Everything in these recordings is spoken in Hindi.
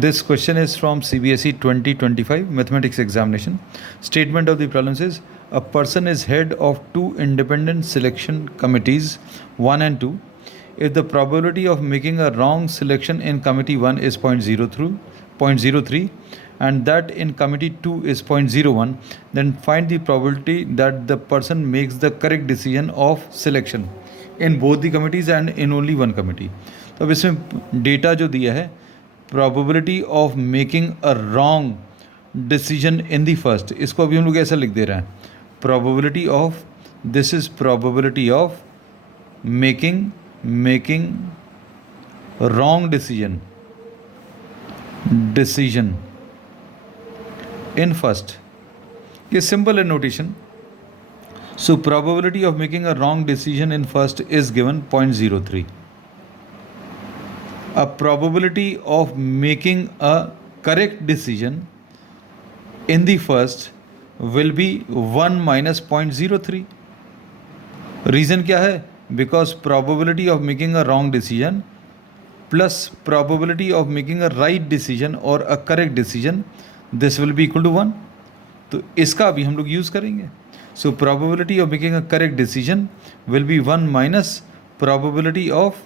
This question is from CBSE 2025 mathematics examination. Statement of the problem says a person is head of two independent selection committees 1 and 2. If the probability of making a wrong selection in committee 1 is 0.03 and that in committee 2 is 0.01, then find the probability that the person makes the correct decision of selection in both the committees and in only one committee. तो अब इसमें डेटा जो दिया है, probability of making a wrong decision in the first, इसको अभी हम लोग ऐसा लिख दे रहे हैं, probability of, this is probability of making wrong decision in first. ये simple है notation. So probability of making a wrong decision in first is given 0.03. A probability of making a correct decision in the first will be 1 minus 0.03. Reason क्या है? Because probability of making a wrong decision plus probability of making a right decision or a correct decision, this will be equal to 1. तो इसका भी हम लोग यूज़ करेंगे. So probability of making a correct decision will be 1 minus probability of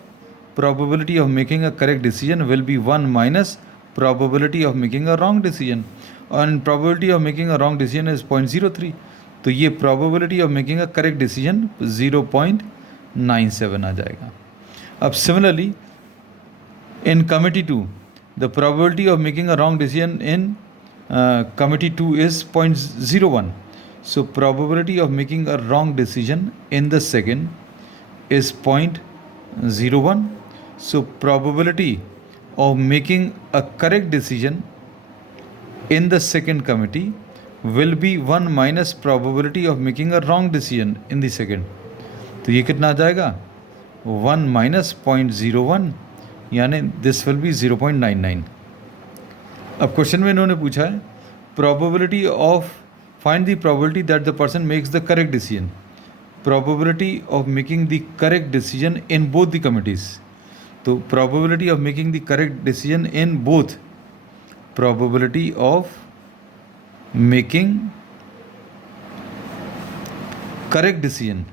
making a correct decision will be 1 minus probability of making a wrong decision, and probability of making a wrong decision is 0.03. तो ये probability of making a correct decision 0.97 आ जाएगा. अब similarly in committee 2, the probability of making a wrong decision in committee 2 is 0.01. So probability of making a wrong decision in the second is 0.01. So probability of making a correct decision in the second committee will be 1 minus probability of making a wrong decision in the second. तो ये कितना आ जाएगा? 1 minus 0.01, यानी this will be 0.99. अब क्वेश्चन में इन्होंने पूछा है probability of, find the probability that the person makes the correct decision. Probability of making the correct decision in both the committees. तो probability of making the correct decision in both, probability of making correct decision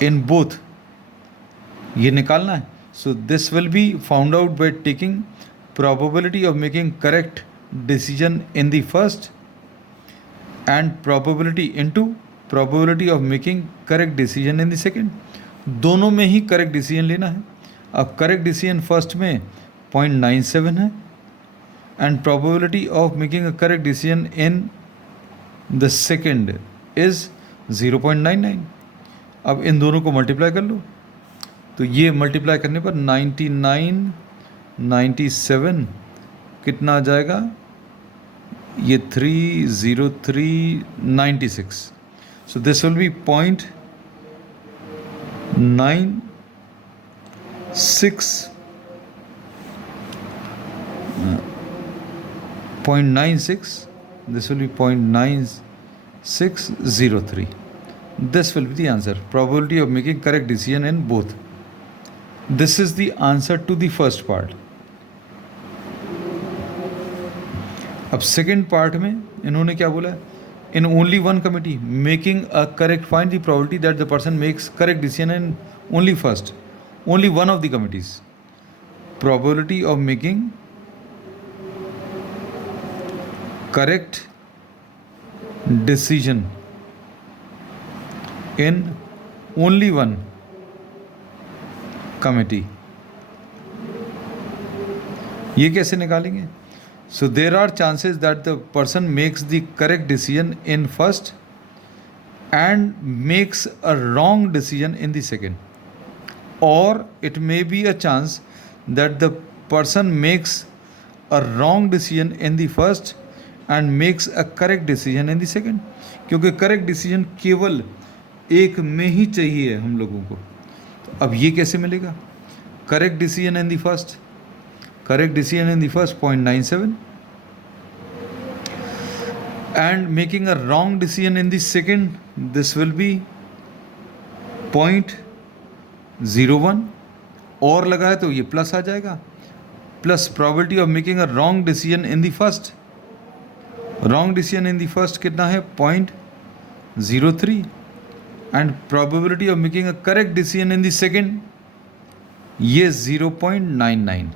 in both, ये निकालना है. So this will be found out by taking probability of making correct decision in the first and probability into probability of making correct decision in the second. दोनों में ही correct decision लेना है. अब correct decision first में 0.97 है and probability of making a correct decision in the second is 0.99. अब इन दोनों को मल्टीप्लाई कर लो, तो ये मल्टीप्लाई करने पर 99, 97 कितना आ जाएगा? ये 30396. So this will be 0.96 this will be 0.9603. This will be the answer. Probability of making correct decision in both. This is the answer to the first part. अब सेकेंड पार्ट में इन्होंने क्या बोला है? In only one committee, making a correct, find the probability that the person makes correct decision in only one of the committees. Probability of making correct decision in only one committee. ये कैसे निकालेंगे? So there are chances that the person makes the correct decision in first and makes a wrong decision in the second, or it may be a chance that the person makes a wrong decision in the first and makes a correct decision in the second. क्योंकि correct decision केवल एक में ही चाहिए हम लोगों को. तो अब ये कैसे मिलेगा? Correct decision in the first 0.97 and making a wrong decision in the second, this will be 0.01 और लगा है तो ये प्लस आ जाएगा, plus probability of making a wrong decision in the first, wrong decision in the first कितना है 0.03 and probability of making a correct decision in the second ये 0.99,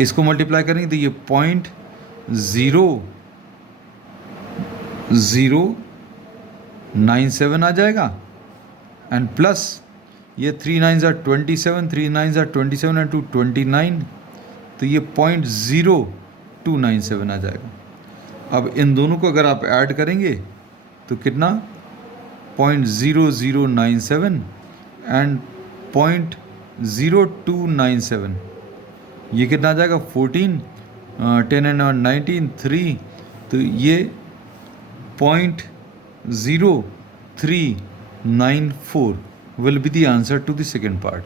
इसको मल्टीप्लाई करेंगे तो ये 0.0097 आ जाएगा एंड प्लस ये 3 9s are 27, 3 9s are 27 and 2 29, तो ये 0.0297 आ जाएगा। अब इन दोनों को अगर आप ऐड करेंगे तो कितना 0.0097 एंड 0.0297, ये कितना आ जाएगा 14, 10 and 19 3, तो ये 0.0394 will be the answer to the second part.